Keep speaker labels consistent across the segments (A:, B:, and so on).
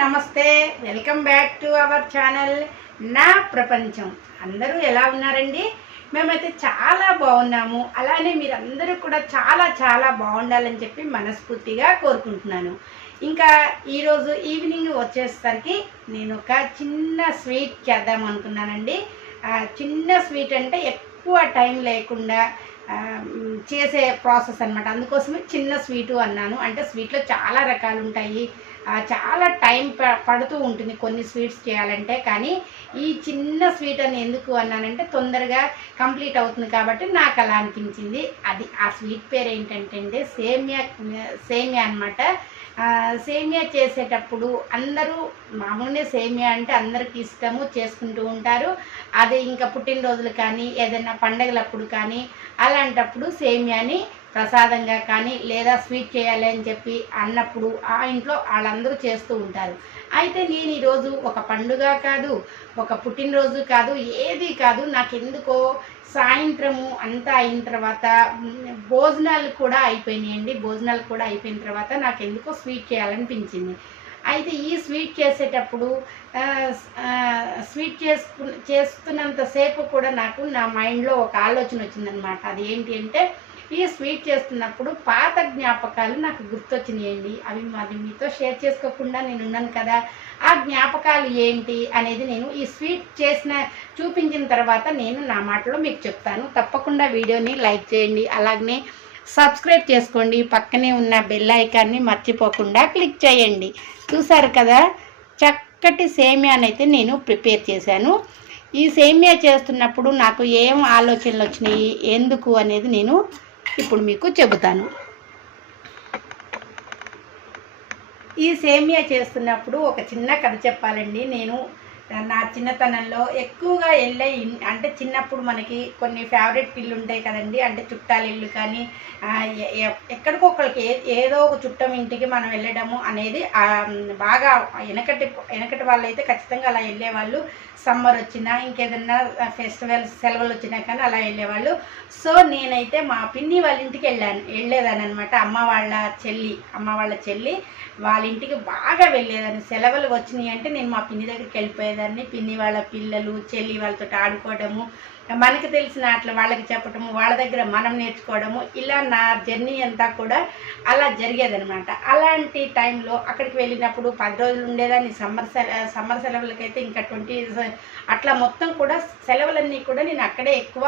A: నమస్తే welcome back to our channel నా ప్రపంచం. అందరూ ఎలా ఉన్నారండి? మేమైతే చాలా బాగున్నాము. అలానే మీరందరూ కూడా చాలా చాలా బాగుండాలని చెప్పి మనస్ఫూర్తిగా కోరుకుంటున్నాను. ఇంకా ఈరోజు ఈవినింగ్ వచ్చేసరికి నేను ఒక చిన్న స్వీట్ చేద్దాం అనుకున్నానండి. చిన్న స్వీట్ అంటే ఎక్కువ టైం లేకుండా చేసే ప్రాసెస్ అన్నమాట. అందుకోసమే చిన్న స్వీటు అన్నాను. అంటే స్వీట్లో చాలా రకాలు ఉంటాయి చాలా టైం ప- పడుతూ ఉంటుంది కొన్ని స్వీట్స్ చేయాలంటే కానీ ఈ చిన్న స్వీట్ అని ఎందుకు అన్నానంటే తొందరగా కంప్లీట్ అవుతుంది కాబట్టి నాకు అలా అనిపించింది. అది ఆ స్వీట్ పేరు ఏంటంటే అండి సేమియా సేమియా అనమాట సేమియా చేసేటప్పుడు అందరూ మామూలుగా సేమియా అంటే అందరికి ఇష్టము చేసుకుంటూ ఉంటారు. అది ఇంకా పుట్టినరోజులు కానీ ఏదైనా పండగలప్పుడు కానీ అలాంటప్పుడు సేమియాని ప్రసాదంగా కానీ లేదా స్వీట్ చేయాలి అని చెప్పి అన్నప్పుడు ఆ ఇంట్లో వాళ్ళందరూ చేస్తూ ఉంటారు. అయితే నేను ఈరోజు ఒక పండుగ కాదు ఒక పుట్టినరోజు కాదు ఏది కాదు నాకెందుకో సాయంత్రము అంతా అయిన తర్వాత భోజనాలు కూడా అయిపోయినాయండి. భోజనాలు కూడా అయిపోయిన తర్వాత నాకు ఎందుకో స్వీట్ చేయాలనిపించింది. అయితే ఈ స్వీట్ చేసేటప్పుడు స్వీట్ చేసుకు చేస్తున్నంతసేపు కూడా నాకు నా మైండ్లో ఒక ఆలోచన వచ్చిందనమాట అది ఏంటి అంటే ఈ స్వీట్ చేస్తున్నప్పుడు పాత జ్ఞాపకాలు నాకు గుర్తొచ్చినాయండి. అవి అది మీతో షేర్ చేసుకోకుండా నేను ఉన్నాను కదా. ఆ జ్ఞాపకాలు ఏంటి అనేది నేను ఈ స్వీట్ చేసిన చూపించిన తర్వాత నేను నా మాటలో మీకు చెప్తాను. తప్పకుండా వీడియోని లైక్ చేయండి. అలాగనే సబ్స్క్రైబ్ చేసుకోండి. పక్కనే ఉన్న బెల్ ఐకాన్ని మర్చిపోకుండా క్లిక్ చేయండి. చూసారు కదా చక్కటి సేమియానైతే నేను ప్రిపేర్ చేశాను. ఈ సేమియా చేస్తున్నప్పుడు నాకు ఏం ఆలోచనలు వచ్చినాయి ఎందుకు అనేది నేను ఇప్పుడు మీకు చెబుతాను. ఈ సేమియా చేస్తున్నప్పుడు ఒక చిన్న కథ చెప్పాలండి. నేను నా చిన్నతనంలో ఎక్కువగా వెళ్ళే అంటే చిన్నప్పుడు మనకి కొన్ని ఫేవరెట్ ఇల్లు ఉంటాయి కదండి. అంటే చుట్టాల ఇల్లు కానీ ఎక్కడికో ఒకరికి ఏ ఏదో ఒక చుట్టం ఇంటికి మనం వెళ్ళడము అనేది బాగా వెనకటి వెనకటి వాళ్ళు అయితే ఖచ్చితంగా అలా వెళ్ళేవాళ్ళు. సమ్మర్ వచ్చినా ఇంకేదన్నా ఫెస్టివల్స్ సెలవులు వచ్చినా కానీ అలా వెళ్ళేవాళ్ళు. సో నేనైతే మా పిన్ని వాళ్ళ ఇంటికి వెళ్ళాను వెళ్ళేదాన్ని అనమాట అమ్మ వాళ్ళ చెల్లి అమ్మ వాళ్ళ చెల్లి వాళ్ళ ఇంటికి బాగా వెళ్ళేదాన్ని. సెలవులు వచ్చినాయి అంటే నేను మా పిన్ని దగ్గరికి వెళ్ళిపోయేదాన్ని పిన్ని వాళ్ళ పిల్లలు చెల్లి వాళ్ళతో ఆడుకోవడము మనకి తెలిసిన అట్లా వాళ్ళకి చెప్పటము వాళ్ళ దగ్గర మనం నేర్చుకోవడము ఇలా నా జర్నీ అంతా కూడా అలా జరిగేదనమాట అలాంటి టైంలో అక్కడికి వెళ్ళినప్పుడు పది రోజులు ఉండేదాన్ని. సమ్మర్ సెల సమ్మర్ సెలవులకైతే ఇంకా ట్వంటీ అట్లా మొత్తం కూడా సెలవులన్నీ కూడా నేను అక్కడే ఎక్కువ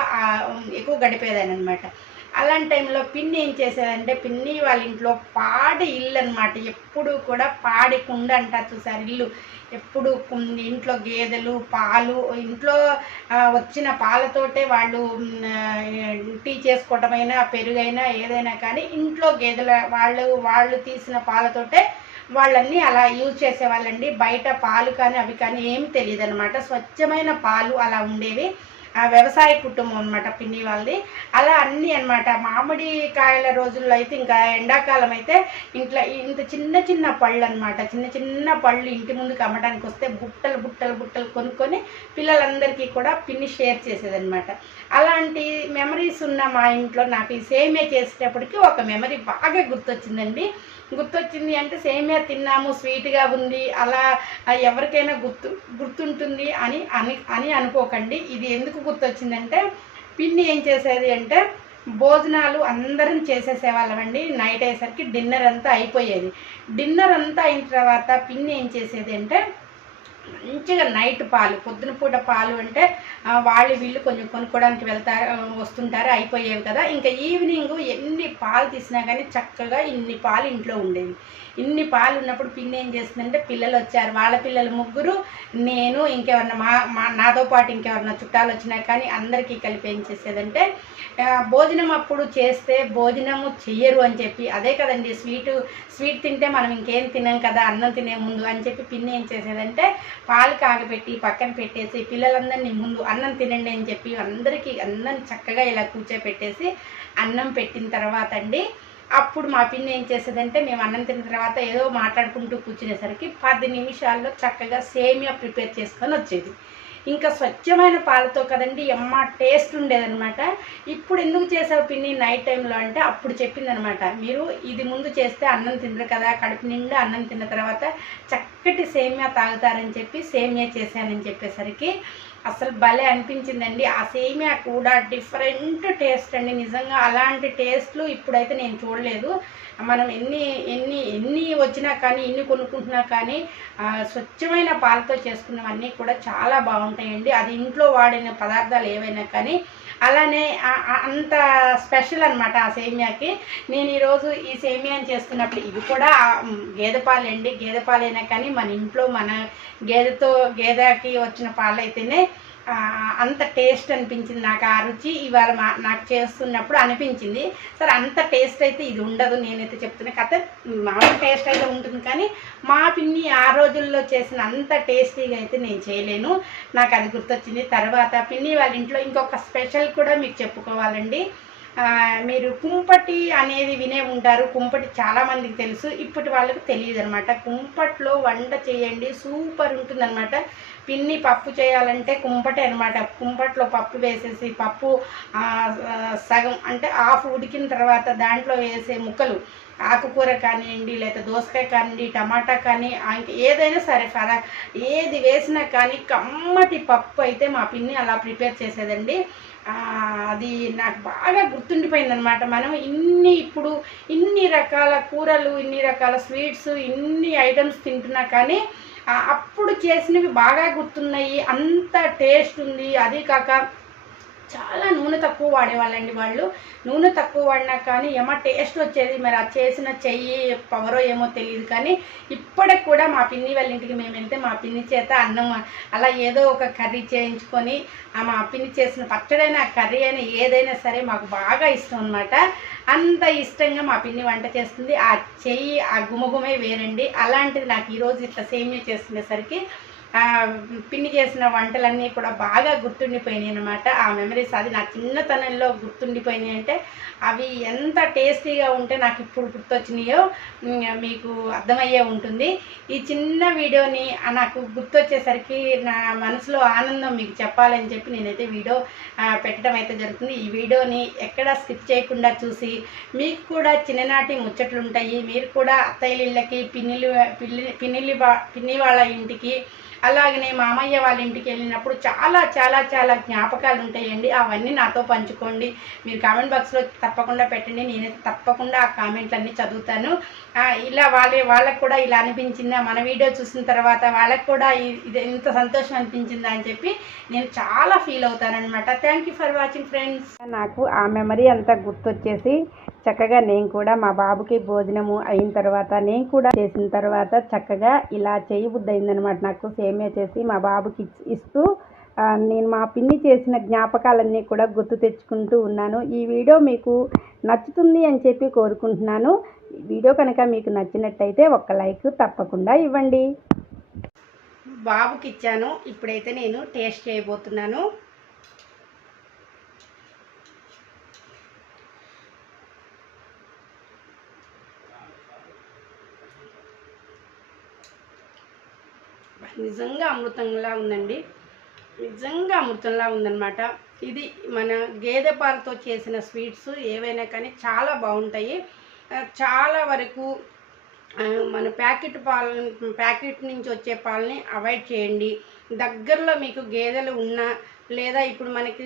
A: ఎక్కువ గడిపేదాన్ని అనమాట అలాంటి టైంలో పిన్ని ఏం చేసేదంటే పిన్ని వాళ్ళ ఇంట్లో పాడి ఇల్లు అనమాట ఎప్పుడు కూడా పాడి కుండ అంటారు చూసారు ఇల్లు. ఎప్పుడు కుం- ఇంట్లో గేదెలు పాలు ఇంట్లో వచ్చిన పాలతోటే వాళ్ళు టీ చేసుకోవటమైనా పెరుగైనా ఏదైనా కానీ ఇంట్లో గేదెల వాళ్ళు వాళ్ళు తీసిన పాలతోటే వాళ్ళన్నీ అలా యూజ్ చేసేవాళ్ళండి. బయట పాలు కానీ అవి కానీ ఏమి తెలియదు అనమాట స్వచ్ఛమైన పాలు అలా ఉండేవి. వ్యవసాయ కుటుంబం అనమాట పిన్ని వాళ్ళది. అలా అన్నీ అనమాట మామిడి కాయల రోజుల్లో అయితే ఇంకా ఎండాకాలం అయితే ఇంట్లో ఇంత చిన్న చిన్న పళ్ళు అనమాట చిన్న చిన్న పళ్ళు ఇంటి ముందుకు అమ్మడానికి వస్తే బుట్టలు బుట్టలు బుట్టలు కొనుక్కొని పిల్లలందరికీ కూడా పిన్ని షేర్ చేసేదనమాట అలాంటి మెమరీస్ ఉన్న మా ఇంట్లో నాకు ఈ సేమియా చేసేటప్పటికి ఒక మెమరీ బాగా గుర్తొచ్చిందండి. గుర్తొచ్చింది అంటే సేమియా తిన్నాము స్వీట్గా ఉంది అలా ఎవరికైనా గుర్తు గుర్తుంటుంది అని అని అని అనుకోకండి. ఇది ఎందుకు గుర్తొచ్చిందంటే పిన్ని ఏం చేసేది అంటే భోజనాలు అందరం చేసేసేవాళ్ళమండి. నైట్ అయ్యేసరికి డిన్నర్ అంతా అయిపోయేది. డిన్నర్ అంతా అయిన తర్వాత పిన్ని ఏం చేసేది అంటే మంచిగా నైట్ పాలు పొద్దున పూట పాలు అంటే వాళ్ళు వీళ్ళు కొంచెం కొనుక్కోవడానికి వెళ్తారు వస్తుంటారు అయిపోయేవి కదా. ఇంకా ఈవినింగ్ ఎన్ని పాలు తీసినా కానీ చక్కగా ఇన్ని పాలు ఇంట్లో ఉండేవి. ఇన్ని పాలు ఉన్నప్పుడు పిన్ని ఏం చేస్తుందంటే పిల్లలు వచ్చారు. వాళ్ళ పిల్లలు ముగ్గురు నేను ఇంకెవరన్నా మా మా నాతో పాటు ఇంకెవరన్నా చుట్టాలు వచ్చినా కానీ అందరికీ కలిపి ఏం చేసేదంటే భోజనం అప్పుడు చేస్తే భోజనము చెయ్యరు అని చెప్పి అదే కదండి స్వీటు స్వీట్ తింటే మనం ఇంకేం తినాం కదా అన్నం తినే ముందు అని చెప్పి పిన్ని ఏం చేసేదంటే పాలు కాగబెట్టి పక్కన పెట్టేసి పిల్లలందరినీ ముందు అన్నం తినండి అని చెప్పి అందరికీ అన్నం చక్కగా ఇలా కూర్చోపెట్టేసి అన్నం పెట్టిన తర్వాత అండి అప్పుడు మా పిన్ని ఏం చేసేదంటే మేము అన్నం తిన్న తర్వాత ఏదో మాట్లాడుకుంటూ కూర్చునేసరికి పది నిమిషాల్లో చక్కగా సేమియా ప్రిపేర్ చేసుకొని వచ్చేది. ఇంకా స్వచ్ఛమైన పాలతో కదండి ఎమ్మ టేస్ట్ ఉండేదనమాట ఇప్పుడు ఎందుకు చేసావు పిన్ని నైట్ టైంలో అంటే అప్పుడు చెప్పిందనమాట మీరు ఇది ముందు చేస్తే అన్నం తినరు కదా కడుపు నిండా అన్నం తిన్న తర్వాత చక్క ఒక్కటి సేమియా తాగుతారని చెప్పి సేమియా చేశానని చెప్పేసరికి అసలు భలే అనిపించిందండి. ఆ సేమియా కూడా డిఫరెంట్ టేస్ట్ అండి. నిజంగా అలాంటి టేస్ట్లు ఇప్పుడైతే నేను చూడలేదు. మనం ఎన్ని ఎన్ని ఎన్ని వచ్చినా కానీ ఎన్ని కొనుక్కుంటున్నా కానీ స్వచ్ఛమైన పాలతో చేసుకున్నవన్నీ కూడా చాలా బాగుంటాయండి. అది ఇంట్లో వాడిన పదార్థాలు ఏవైనా కానీ అలానే అంత స్పెషల్ అనమాట ఆ సేమియాకి. నేను ఈరోజు ఈ సేమియాని చేస్తున్నప్పుడు ఇవి కూడా గేదె పాలండి. గేదె పాలైనా కానీ మన ఇంట్లో మన గేదెతో గేదెకి వచ్చిన పాలైతేనే అంత టేస్ట్ అనిపించింది నాకు. ఆ రుచి ఇవాళ మా నాకు చేస్తున్నప్పుడు అనిపించింది. సరే అంత టేస్ట్ అయితే ఇది ఉండదు నేనైతే చెప్తున్నా. కథ మామూలు టేస్ట్ అయితే ఉంటుంది కానీ మా పిన్ని ఆ రోజుల్లో చేసిన అంత టేస్టీగా అయితే నేను చేయలేను. నాకు అది గుర్తొచ్చింది. తర్వాత పిన్ని వాళ్ళ ఇంట్లో ఇంకొక స్పెషల్ కూడా మీకు చెప్పుకోవాలండి. మీరు కుంపటి అనేది వినే ఉంటారు. కుంపటి చాలా మందికి తెలుసు. ఇప్పటి వాళ్ళకి తెలియదు అనమాట కుంపట్లో వంట చేయండి. సూపర్ ఉంటుందన్నమాట పిన్ని పప్పు చేయాలంటే కుంపటి అనమాట కుంపట్లో పప్పు వేసేసి పప్పు సగం అంటే హాఫ్ ఉడికిన తర్వాత దాంట్లో వేసే ముక్కలు ఆకుకూర కానివ్వండి లేదా దోసకాయ కానివ్వండి టమాటా కానీ ఏదైనా సరే ఫర ఏది వేసినా కానీ కమ్మటి పప్పు అయితే మా పిన్ని అలా ప్రిపేర్ చేసేదండి. అది నాకు బాగా గుర్తుండిపోయింది అనమాట మనం ఇన్ని ఇప్పుడు ఇన్ని రకాల కూరలు ఇన్ని రకాల స్వీట్స్ ఇన్ని ఐటమ్స్ తింటున్నా కానీ అప్పుడు చేసినవి బాగా గుర్తున్నాయి అంత టేస్ట్ ఉంది. అది కాక చాలా నూనె తక్కువ వాడేవాళ్ళండి వాళ్ళు. నూనె తక్కువ వాడినా కానీ ఏమో టేస్ట్ వచ్చేది మరి అది చేసిన చెయ్యి పవరో ఏమో తెలియదు కానీ ఇప్పటికి కూడా మా పిన్ని వాళ్ళ ఇంటికి మేము వెళ్తే మా పిన్ని చేత అన్నం అలా ఏదో ఒక కర్రీ చేయించుకొని ఆ మా పిన్ని చేసిన పచ్చడైన కర్రీ అయినా ఏదైనా సరే మాకు బాగా ఇష్టం అనమాట అంత ఇష్టంగా మా పిన్ని వంట చేస్తుంది. ఆ చెయ్యి ఆ గుమగుమే వేరండి. అలాంటిది నాకు ఈరోజు ఇట్లా సేమియా చేసుకునేసరికి పిన్ని చేసిన వంటలన్నీ కూడా బాగా గుర్తుండిపోయినాయి అనమాట ఆ మెమరీస్ అది నా చిన్నతనంలో గుర్తుండిపోయినాయి అంటే అవి ఎంత టేస్టీగా ఉంటే నాకు ఇప్పుడు గుర్తొచ్చినాయో మీకు అర్థమయ్యే ఉంటుంది. ఈ చిన్న వీడియోని నాకు గుర్తొచ్చేసరికి నా మనసులో ఆనందం మీకు చెప్పాలని చెప్పి నేనైతే వీడియో పెట్టడం అయితే జరుగుతుంది. ఈ వీడియోని ఎక్కడ స్కిప్ చేయకుండా చూసి మీకు కూడా చిన్ననాటి ముచ్చట్లు ఉంటాయి మీరు కూడా అత్తయ్యల పిన్నిలు పిల్లి పిన్నిలి పిన్ని వాళ్ళ ఇంటికి అలాగనే మామయ్య వాళ్ళ ఇంటికి వెళ్ళినప్పుడు చాలా చాలా చాలా జ్ఞాపకాలు ఉంటాయండి. అవన్నీ నాతో పంచుకోండి. మీరు కామెంట్ బాక్స్లో తప్పకుండా పెట్టండి. నేనైతే తప్పకుండా ఆ కామెంట్లన్నీ చదువుతాను. ఇలా వాళ్ళ వాళ్ళకు కూడా ఇలా అనిపించిందా? మన వీడియో చూసిన తర్వాత వాళ్ళకు కూడా ఇది ఇంత సంతోషం అనిపించిందా అని చెప్పి నేను చాలా feel అవుతానన్నమాట. Thank you for watching friends నాకు ఆ మెమరీ అంతా గుర్తొచ్చేసి చక్కగా నేను కూడా మా బాబుకి భోజనము అయిన తర్వాత నేను కూడా చేసిన తర్వాత చక్కగా ఇలా చేయబుద్ధి అయిందనమాట నాకు సేమియా చేసి మా బాబుకి ఇస్తూ నేను మా పిన్ని చేసిన జ్ఞాపకాలన్నీ కూడా గుర్తు తెచ్చుకుంటూ ఉన్నాను. ఈ వీడియో మీకు నచ్చుతుంది అని చెప్పి కోరుకుంటున్నాను. వీడియో కనుక మీకు నచ్చినట్టయితే ఒక లైక్ తప్పకుండా ఇవ్వండి. బాబుకి ఇచ్చాను. ఇప్పుడైతే నేను టేస్ట్ చేయబోతున్నాను. నిజంగా అమృతంలా ఉందండి. నిజంగా అమృతంలా ఉందన్నమాట. ఇది మన గేదె పాలతో చేసిన స్వీట్స్ ఏవైనా కానీ చాలా బాగుంటాయి. చాలా వరకు మన ప్యాకెట్ పాలు ప్యాకెట్ నుంచి వచ్చే పాలని అవాయిడ్ చేయండి. దగ్గరలో మీకు గేదెలు ఉన్నా లేదా ఇప్పుడు మనకి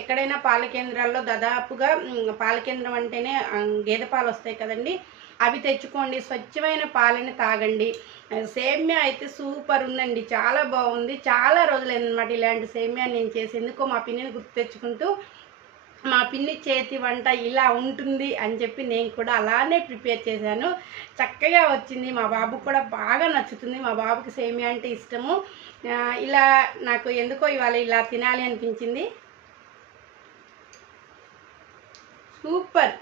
A: ఎక్కడైనా పాల కేంద్రాల్లో దాదాపుగా పాల కేంద్రం అంటేనే గేదె పాలు వస్తాయి కదండి. అవి తెచ్చుకోండి స్వచ్ఛమైన పాలని తాగండి. సేమ్యా అయితే సూపర్ ఉందండి చాలా బాగుంది. చాలా రోజులైందనమాట ఇలాంటి సేమ్యా నేను చేసి ఎందుకో మా పిన్నిని గుర్తు తెచ్చుకుంటూ మా పిన్ని చేతి వంట ఇలా ఉంటుంది అని చెప్పి నేను కూడా అలానే ప్రిపేర్ చేశాను. చక్కగా వచ్చింది మా బాబుకు కూడా బాగా నచ్చుతుంది. మా బాబుకి సేమియా అంటే ఇష్టము. ఇలా నాకు ఎందుకో ఇవాళ ఇలా తినాలి అనిపించింది. సూపర్!